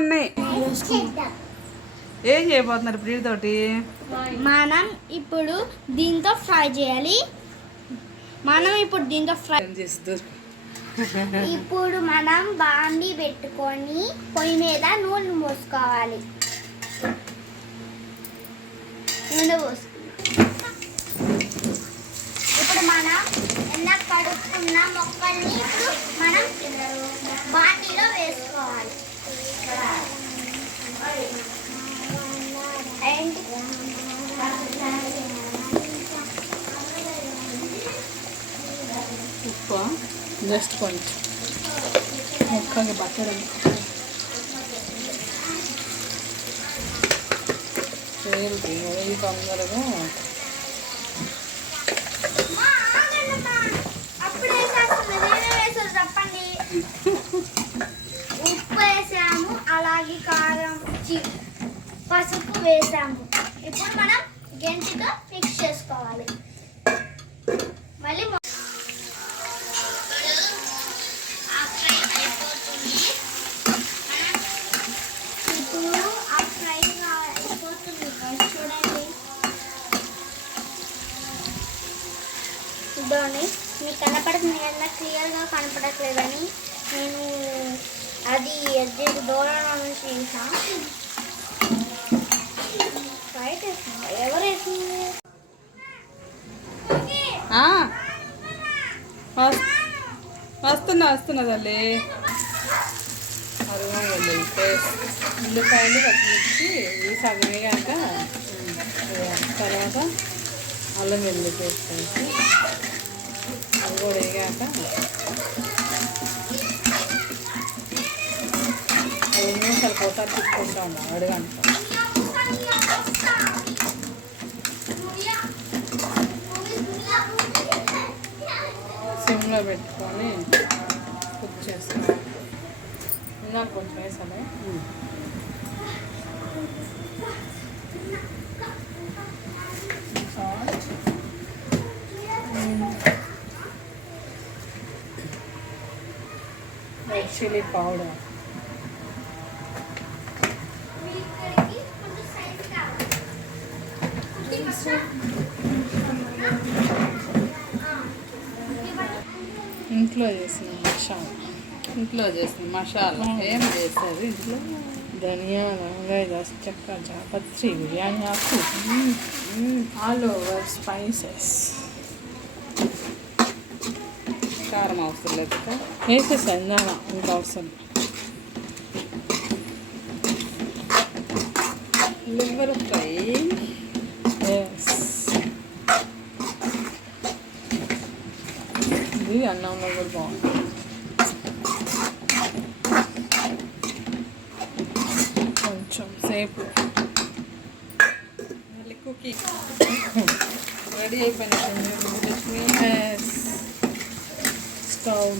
ఉన్నాయి. ఏం చేయబోతున్నారు ఇప్పుడు వీటితోటి? మనం ఇప్పుడు దీంతో ఫ్రై చేయాలి. ఇప్పుడు మనం బాండి పెట్టుకొని పొయ్యి మీద నూనె పోసుకోవాలి. ఇప్పుడు మనం ఎందాక కడుక్కున్న మొక్కల్ని ఇప్పుడు మనం బాండీలో వేసుకోవాలి. ఉప్పు జస్ట్ కొంచెం మొక్కకి పట్టడం చేరుకి ఈ తొందరగా చెప్పండి. ఉప్పు వేసాము, అలాగే కారం, పసుపు వేసాము. ఇప్పుడు మనం గెంటితో మిక్స్ చేసుకోవాలి. మళ్ళీ ఇప్పుడు ఆ ఫ్రై అయిపోతుంది. చూడండి, చూడండి మీకు కనపడుతుంది కదా, క్లియర్గా కనపడట్లేదని నేను అది దూరంలో నుంచి తీసా. ఎవరు వేసింది? వస్తున్నా తల్లి. అరుగు ఉల్లిపాయలు పచ్చిమిర్చి ఇవి సగం వేయాక తర్వాత అల్లం వెల్లుల్లి పేస్ట్ వేసి అది కూడా వేగాక అది నిమిషాలు పోతారు తిప్పుకుంటూ ఉండాలి. అడగంట సిమ్లో పెట్టుకొని కుక్ చేసుకోవాలి. ఇందాక కొంచెం వేసాను. రెడ్ చిల్లీ పౌడర్, ఇంట్లో చేసిన మసాలా ఏం చేస్తారు ఇంట్లో? ధనియాలు, లవంగాలు, చెక్క, జాపత్రి, బిర్యానీ ఆకు, ఆల్ ఓవర్ స్పైసెస్. కారం అవసరం లేదు, వేసేసాను ఇందాక, ఇంకా అవసరం. లివర్ ఫ్రై, ఇది అన్నంలో కూడా బాగుంది. కొంచెం సేపు మళ్ళీ కుకింగ్ రెడీ అయిపోయింది. స్టవ్